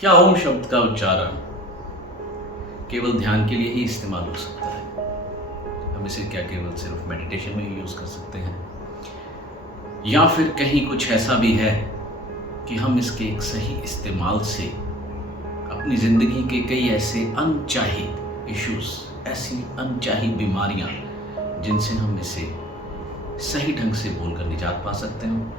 क्या ओम शब्द का उच्चारण केवल ध्यान के लिए ही इस्तेमाल हो सकता है? हम इसे क्या केवल सिर्फ मेडिटेशन में ही यूज कर सकते हैं, या फिर कहीं कुछ ऐसा भी है कि हम इसके एक सही इस्तेमाल से अपनी जिंदगी के कई ऐसे अनचाही इश्यूज, ऐसी अनचाही बीमारियां जिनसे हम इसे सही ढंग से बोलकर निजात पा सकते हैं।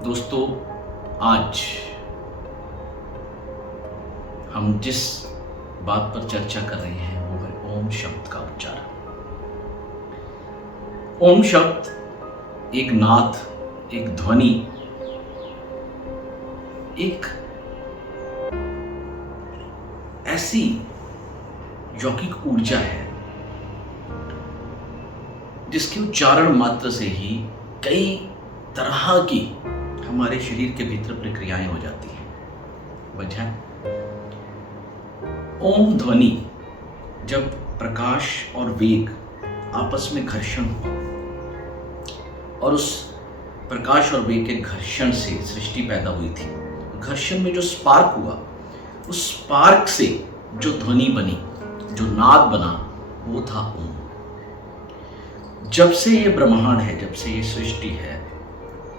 दोस्तों, आज हम जिस बात पर चर्चा कर रहे हैं वो है ओम शब्द का उच्चारण। ओम शब्द एक नाद, एक ध्वनि, एक ऐसी यौगिक ऊर्जा है जिसके उच्चारण मात्र से ही कई तरह की हमारे शरीर के भीतर प्रक्रियाएं हो जाती हैं। वजह, ओम ध्वनि जब प्रकाश और वेग आपस में घर्षण हुआ और उस प्रकाश और वेग के घर्षण से सृष्टि पैदा हुई थी। घर्षण में जो स्पार्क हुआ, उस स्पार्क से जो ध्वनि बनी, जो नाद बना, वो था ओम। जब से ये ब्रह्मांड है, जब से ये सृष्टि है,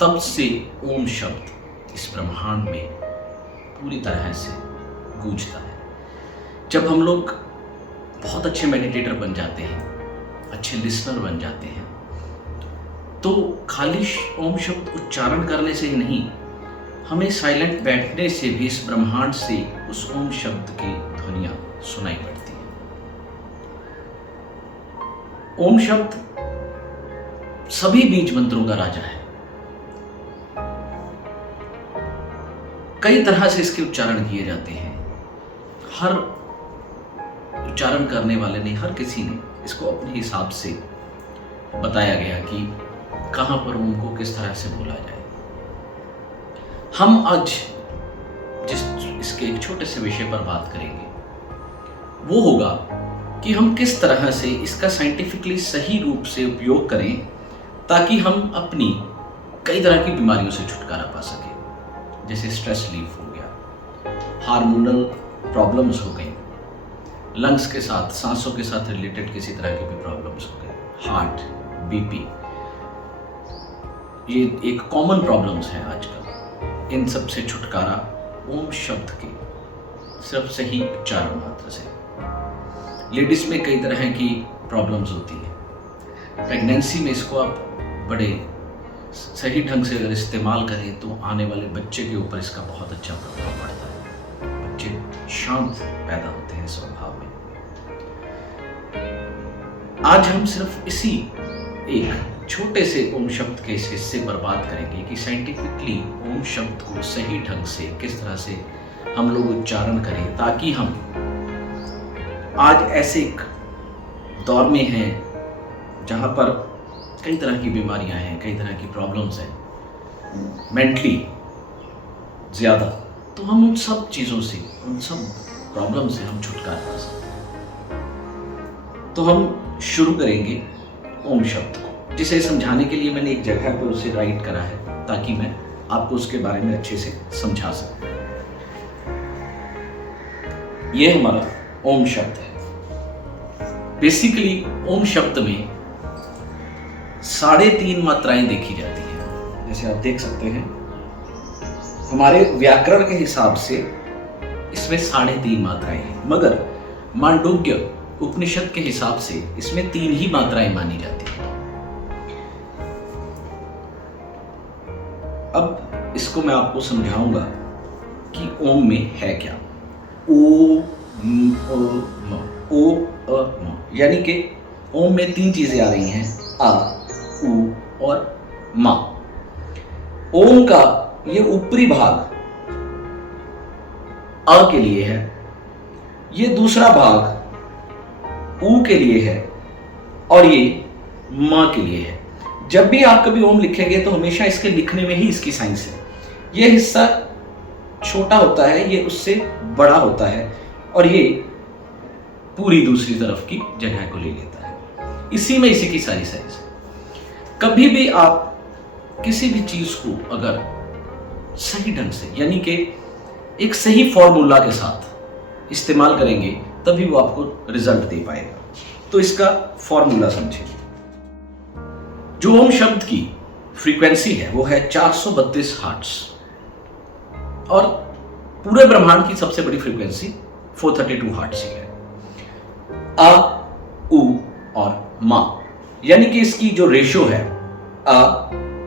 तब से ओम शब्द इस ब्रह्मांड में पूरी तरह से गूंजता है। जब हम लोग बहुत अच्छे मेडिटेटर बन जाते हैं, अच्छे लिसनर बन जाते हैं, तो खाली ओम शब्द उच्चारण करने से ही नहीं, हमें साइलेंट बैठने से भी इस ब्रह्मांड से उस ओम शब्द की ध्वनियां सुनाई पड़ती हैं। ओम शब्द सभी बीज मंत्रों का राजा है। कई तरह से इसके उच्चारण किए जाते हैं। हर उच्चारण करने वाले ने, हर किसी ने इसको अपने हिसाब से बताया गया कि कहां पर ओम को किस तरह से बोला जाए। हम आज जिस इसके एक छोटे से विषय पर बात करेंगे वो होगा कि हम किस तरह से इसका साइंटिफिकली सही रूप से उपयोग करें ताकि हम अपनी कई तरह की बीमारियों से छुटकारा पा सकें। जैसे स्ट्रेस रिलीफ हो गया, हार्मोनल प्रॉब्लम्स हो गई, लंग्स के साथ, सांसों के साथ रिलेटेड किसी तरह की भी प्रॉब्लम्स हो गई, हार्ट, बीपी, ये एक कॉमन प्रॉब्लम्स हैं आजकल। इन सब से छुटकारा ओम शब्द के सिर्फ सही उच्चारण मात्र से। लेडीज में कई तरह की प्रॉब्लम्स होती है। प्रेगनेंसी में इसको आप बड़े सही ढंग से अगर इस्तेमाल करें तो आने वाले बच्चे के ऊपर इसका बहुत अच्छा प्रभाव पड़ता है। बच्चे शांत पैदा होते हैं स्वभाव में। आज हम सिर्फ इसी एक छोटे से ओम शब्द के इस हिस्से पर बात करेंगे कि साइंटिफिकली ओम शब्द को सही ढंग से किस तरह से हम लोग उच्चारण करें ताकि हम आज ऐसे एक दौर में हैं जहां पर कई तरह की बीमारियां हैं, कई तरह की प्रॉब्लम्स हैं, मेंटली ज़्यादा, तो हम उन सब चीज़ों से, उन सब प्रॉब्लम से हम छुटकारा पा सकते हैं। तो हम शुरू करेंगे ओम शब्द को, जिसे समझाने के लिए मैंने एक जगह पर उसे राइट करा है ताकि मैं आपको उसके बारे में अच्छे से समझा सकूं। ये हमारा ओम शब्द है। बेसिकली ओम शब्द में 3.5 मात्राएं देखी जाती हैं। जैसे आप देख सकते हैं, हमारे व्याकरण के हिसाब से इसमें 3.5 मात्राएं हैं, मगर मांडुक्य उपनिषद के हिसाब से इसमें 3 ही मात्राएं मानी जाती हैं। अब इसको मैं आपको समझाऊंगा कि ओम में है क्या। ओ म, ओ अ म, यानी कि ओम में 3 चीजें आ रही हैं, आ, उ और मा। ओम का ये ऊपरी भाग अ के लिए है, ये दूसरा भाग उ के लिए है और ये म के लिए है। जब भी आप कभी ओम लिखेंगे तो हमेशा इसके लिखने में ही इसकी साइंस है। ये हिस्सा छोटा होता है, ये उससे बड़ा होता है और ये पूरी दूसरी तरफ की जगह को ले लेता है। इसी में इसी की सारी साइंस है। कभी भी आप किसी भी चीज को अगर सही ढंग से यानी कि एक सही फॉर्मूला के साथ इस्तेमाल करेंगे तभी वो आपको रिजल्ट दे पाएगा। तो इसका फॉर्मूला समझिए। जो ओम शब्द की फ्रीक्वेंसी है वो है 432 हर्ट्ज और पूरे ब्रह्मांड की सबसे बड़ी फ्रीक्वेंसी 432 हर्ट्ज ही है। आ, उ और मा, यानी कि इसकी जो रेशो है आ,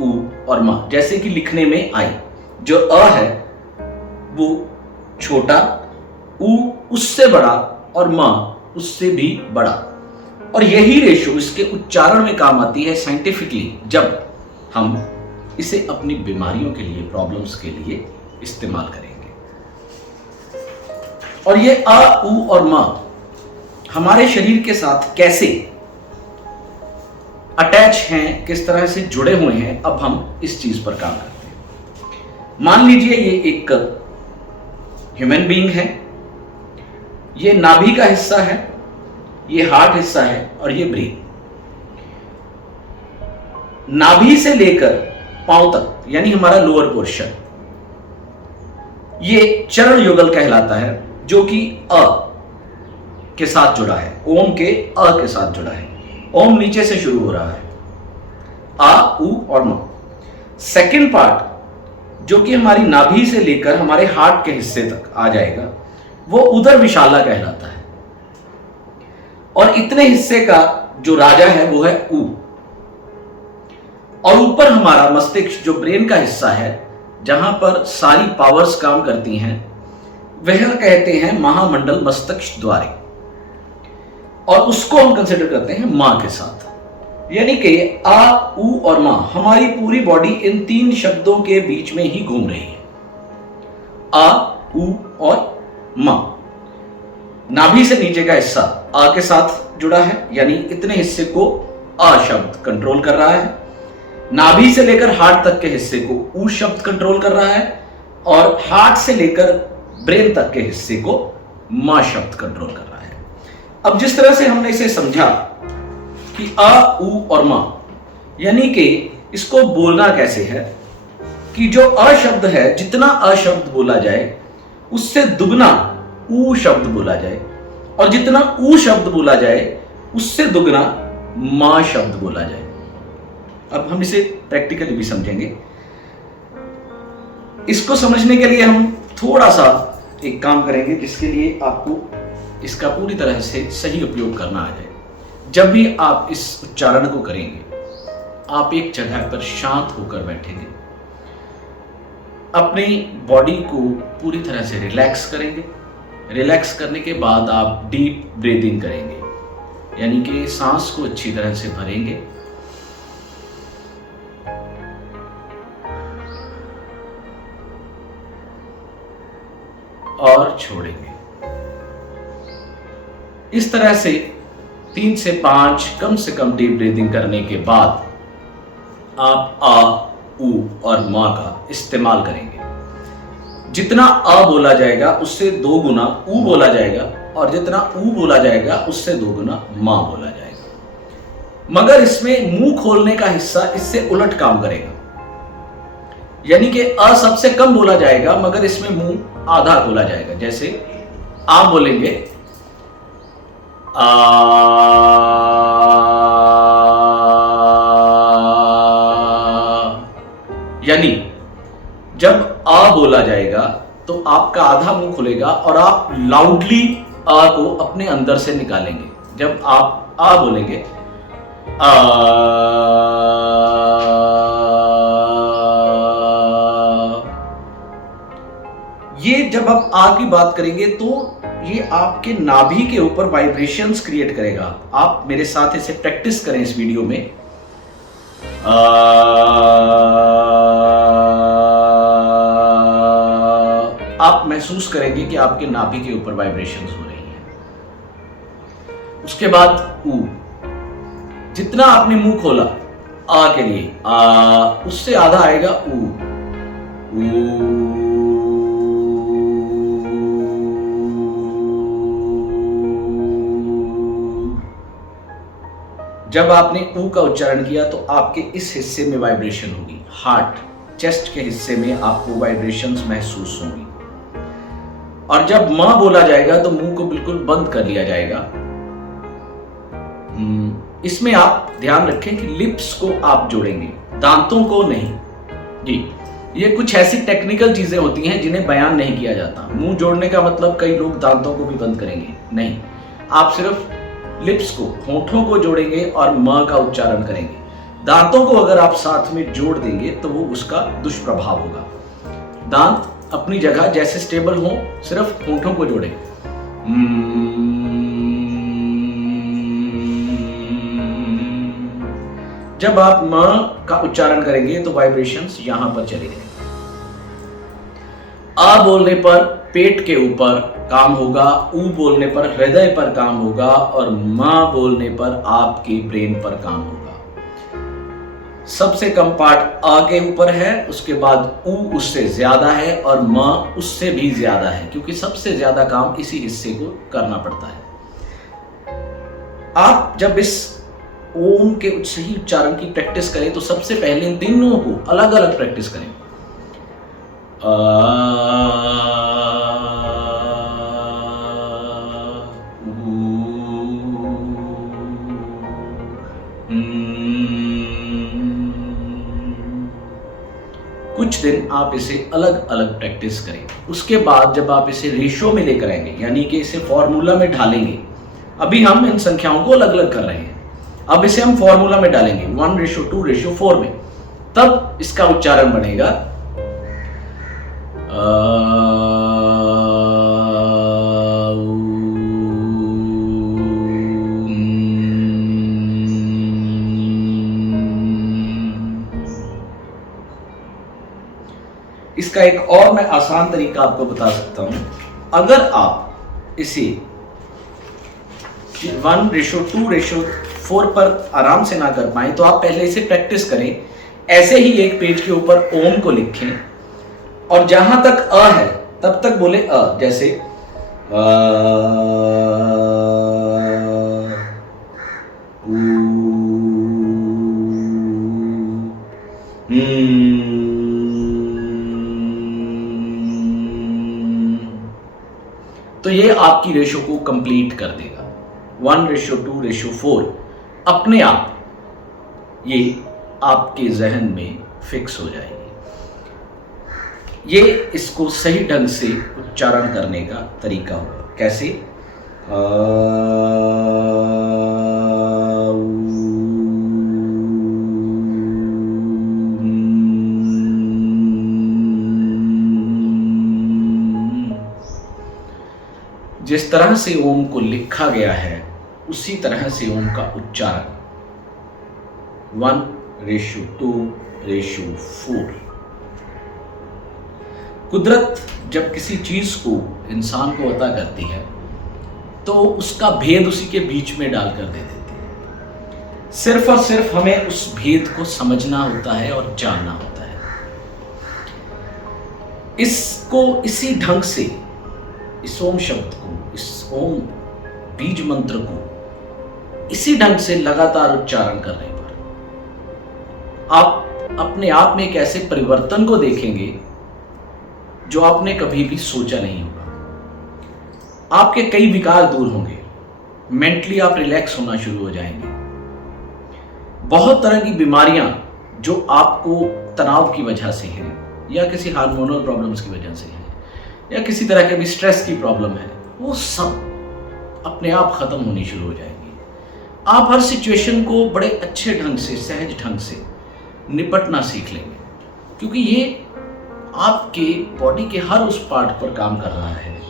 उ और मा, जैसे कि लिखने में आई, जो अ है वो छोटा, उ उससे बड़ा और मा उससे भी बड़ा। और यही रेशो इसके उच्चारण में काम आती है साइंटिफिकली, जब हम इसे अपनी बीमारियों के लिए, प्रॉब्लम्स के लिए इस्तेमाल करेंगे। और ये आ, उ और मा हमारे शरीर के साथ कैसे अटैच हैं, किस तरह से जुड़े हुए हैं, अब हम इस चीज पर काम करते हैं। मान लीजिए ये एक ह्यूमन बीइंग है, ये नाभि का हिस्सा है, ये हार्ट हिस्सा है और ये ब्रेन। नाभि से लेकर पांव तक यानी हमारा लोअर पोर्शन, ये चरण युगल कहलाता है, जो कि अ के साथ जुड़ा है, ओम के अ के साथ जुड़ा है। ओम नीचे से शुरू हो रहा है, आ, उ और म। सेकंड पार्ट जो कि हमारी नाभि से लेकर हमारे हार्ट के हिस्से तक आ जाएगा, वो उदर विशाला कहलाता है। और इतने हिस्से का जो राजा है वो है उ। और ऊपर हमारा मस्तिष्क जो ब्रेन का हिस्सा है, जहां पर सारी पावर्स काम करती हैं, वह कहते हैं महामंडल मस्तिष्क द्वारे, और उसको हम कंसिडर करते हैं मां के साथ। यानी कि आ, उ और मां, हमारी पूरी बॉडी इन तीन शब्दों के बीच में ही घूम रही है। आ, उ और मां। नाभि से नीचे का हिस्सा आ के साथ जुड़ा है, यानी इतने हिस्से को आ शब्द कंट्रोल कर रहा है। नाभि से लेकर हार्ट तक के हिस्से को उ शब्द कंट्रोल कर रहा है, और हार्ट से लेकर ब्रेन तक के हिस्से को मां शब्द कंट्रोल कर रहा है। अब जिस तरह से हमने इसे समझा कि आ, उ और मां, यानी कि इसको बोलना कैसे है कि जो अ शब्द है, जितना अ शब्द बोला जाए उससे दुगना उ शब्द बोला जाए, और जितना उ शब्द बोला जाए उससे दुगना मां शब्द बोला जाए। अब हम इसे प्रैक्टिकली भी समझेंगे। इसको समझने के लिए हम थोड़ा सा एक काम करेंगे, जिसके लिए आपको इसका पूरी तरह से सही उपयोग करना आ जाए। जब भी आप इस उच्चारण को करेंगे, आप एक जगह पर शांत होकर बैठेंगे, अपनी बॉडी को पूरी तरह से रिलैक्स करेंगे। रिलैक्स करने के बाद आप डीप ब्रीदिंग करेंगे, यानी कि सांस को अच्छी तरह से भरेंगे और छोड़ेंगे। इस तरह से 3 से 5 कम से कम डीप ब्रीदिंग करने के बाद आप आ, उ और मां का इस्तेमाल करेंगे। जितना आ बोला जाएगा उससे 2 गुना उ बोला जाएगा, और जितना उ बोला जाएगा उससे 2 गुना मां बोला जाएगा। मगर इसमें मुंह खोलने का हिस्सा इससे उलट काम करेगा, यानी कि अ सबसे कम बोला जाएगा, मगर इसमें मुंह आधा खोला जाएगा। जैसे आप बोलेंगे आ, यानी जब आ बोला जाएगा तो आपका आधा मुंह खुलेगा और आप लाउडली आ को अपने अंदर से निकालेंगे। जब आप आ बोलेंगे आ, ये जब आप आ की बात करेंगे तो ये आपके नाभि के ऊपर वाइब्रेशंस क्रिएट करेगा। आप मेरे साथ इसे प्रैक्टिस करें इस वीडियो में। आप महसूस करेंगे कि आपके नाभि के ऊपर वाइब्रेशंस हो रही हैं। उसके बाद उ, जितना आपने मुंह खोला आ के लिए उससे आधा आएगा ऊ। जब आपने ऊ का उच्चारण किया तो आपके इस हिस्से में वाइब्रेशन होगी, हार्ट चेस्ट के हिस्से में आपको वाइब्रेशंस महसूस होंगी। और जब मां बोला जाएगा तो मुंह को बिल्कुल बंद कर लिया जाएगा। इसमें आप ध्यान रखें कि लिप्स को आप जोड़ेंगे, दांतों को नहीं जी। ये कुछ ऐसी टेक्निकल चीजें होती हैं जिन्हें बयान नहीं किया जाता। मुंह जोड़ने का मतलब कई लोग दांतों को भी बंद करेंगे, नहीं, आप सिर्फ लिप्स को, होठों को जोड़ेंगे और म का उच्चारण करेंगे। दांतों को अगर आप साथ में जोड़ देंगे तो वो उसका दुष्प्रभाव होगा। दांत अपनी जगह जैसे स्टेबल हो, सिर्फ होठों को जोड़ें। जब आप म का उच्चारण करेंगे तो वाइब्रेशंस यहां पर चले जाएंगे। आ बोलने पर पेट के ऊपर काम होगा, ऊ बोलने पर हृदय पर काम होगा और मां बोलने पर आपके ब्रेन पर काम होगा। सबसे कम पार्ट आ के ऊपर है, उसके बाद ऊ उससे ज्यादा है और मां उससे भी ज्यादा है, क्योंकि सबसे ज्यादा काम इसी हिस्से को करना पड़ता है। आप जब इस ओम के सही उच्चारण की प्रैक्टिस करें तो सबसे पहले इन तीनों को अलग अलग प्रैक्टिस करें। कुछ दिन आप इसे अलग अलग प्रैक्टिस करें। उसके बाद जब आप इसे रेशो में लेकर आएंगे, यानी कि इसे फॉर्मूला में ढालेंगे, अभी हम इन संख्याओं को अलग अलग कर रहे हैं, अब इसे हम फॉर्मूला में डालेंगे 1:2:4 में, तब इसका उच्चारण बनेगा इसका एक और मैं आसान तरीका आपको बता सकता हूं। अगर आप इसे 1:2:4 पर आराम से ना कर पाए तो आप पहले इसे प्रैक्टिस करें। ऐसे ही एक पेज के ऊपर ओम को लिखें और जहां तक अ है तब तक बोले अ, जैसे तो ये आपकी रेशो को कंप्लीट कर देगा। 1:2:4 अपने आप ये आपके जहन में फिक्स हो जाएगी। ये इसको सही ढंग से उच्चारण करने का तरीका होगा। कैसे? जिस तरह से ओम को लिखा गया है उसी तरह से ओम का उच्चारण 1:2:4। कुदरत जब किसी चीज को इंसान को अता करती है तो उसका भेद उसी के बीच में डालकर दे देती है। सिर्फ और सिर्फ हमें उस भेद को समझना होता है और जानना होता है। इसको इसी ढंग से, इस ओम शब्द को, इस ओम बीज मंत्र को इसी ढंग से लगातार उच्चारण करने पर आप अपने आप में एक ऐसे परिवर्तन को देखेंगे जो आपने कभी भी सोचा नहीं होगा। आपके कई विकार दूर होंगे, मेंटली आप रिलैक्स होना शुरू हो जाएंगे। बहुत तरह की बीमारियां जो आपको तनाव की वजह से है या किसी हार्मोनल प्रॉब्लम्स की वजह से है या किसी तरह के भी स्ट्रेस की प्रॉब्लम है, वो सब अपने आप खत्म होनी शुरू हो जाएगी। आप हर सिचुएशन को बड़े अच्छे ढंग से, सहज ढंग से निपटना सीख लेंगे, क्योंकि ये आपके बॉडी के हर उस पार्ट पर काम कर रहा है।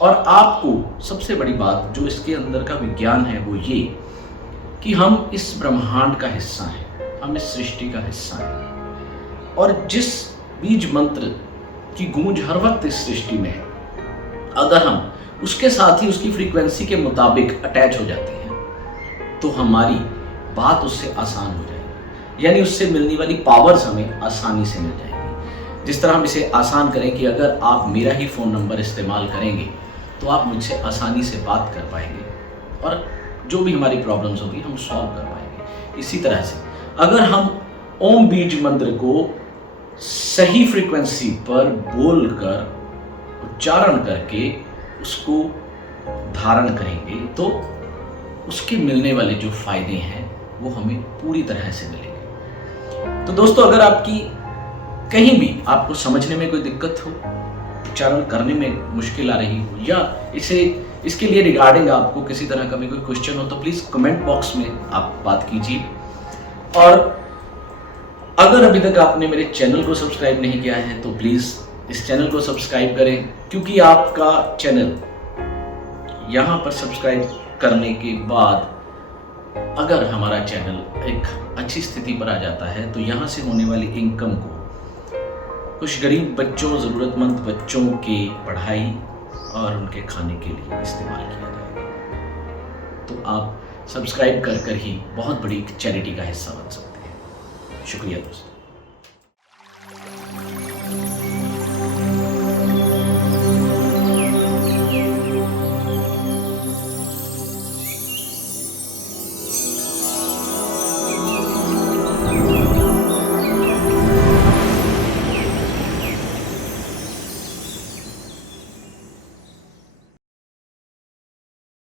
और आपको सबसे बड़ी बात जो इसके अंदर का विज्ञान है वो ये कि हम इस ब्रह्मांड का हिस्सा हैं, हम इस सृष्टि का हिस्सा हैं और जिस बीज मंत्र की गूंज हर वक्त इस सृष्टि में है, अगर हम उसके साथ ही उसकी फ्रीक्वेंसी के मुताबिक अटैच हो जाते हैं तो हमारी बात उससे आसान हो जाएगी। यानी उससे मिलने वाली पावर्स हमें आसानी से मिल जाएगी। जिस तरह हम इसे आसान करें कि अगर आप मेरा ही फ़ोन नंबर इस्तेमाल करेंगे तो आप मुझसे आसानी से बात कर पाएंगे और जो भी हमारी प्रॉब्लम्स होगी हम सॉल्व कर पाएंगे। इसी तरह से अगर हम ओम बीज मंत्र को सही फ्रीक्वेंसी पर बोलकर उच्चारण करके उसको धारण करेंगे तो उसके मिलने वाले जो फायदे हैं वो हमें पूरी तरह से मिलेंगे। तो दोस्तों, अगर आपकी कहीं भी आपको समझने में कोई दिक्कत हो, उच्चारण करने में मुश्किल आ रही हो, या इसके लिए रिगार्डिंग आपको किसी तरह का भी कोई क्वेश्चन हो, तो प्लीज़ कमेंट बॉक्स में आप बात कीजिए। और अगर अभी तक आपने मेरे चैनल को सब्सक्राइब नहीं किया है तो प्लीज़ इस चैनल को सब्सक्राइब करें, क्योंकि आपका चैनल यहाँ पर सब्सक्राइब करने के बाद अगर हमारा चैनल एक अच्छी स्थिति पर आ जाता है तो यहाँ से होने वाली इनकम को कुछ गरीब बच्चों, ज़रूरतमंद बच्चों की पढ़ाई और उनके खाने के लिए इस्तेमाल किया जाएगा। तो आप सब्सक्राइब कर ही बहुत बड़ी चैरिटी का हिस्सा बन सकते हैं। शुक्रिया दोस्तों।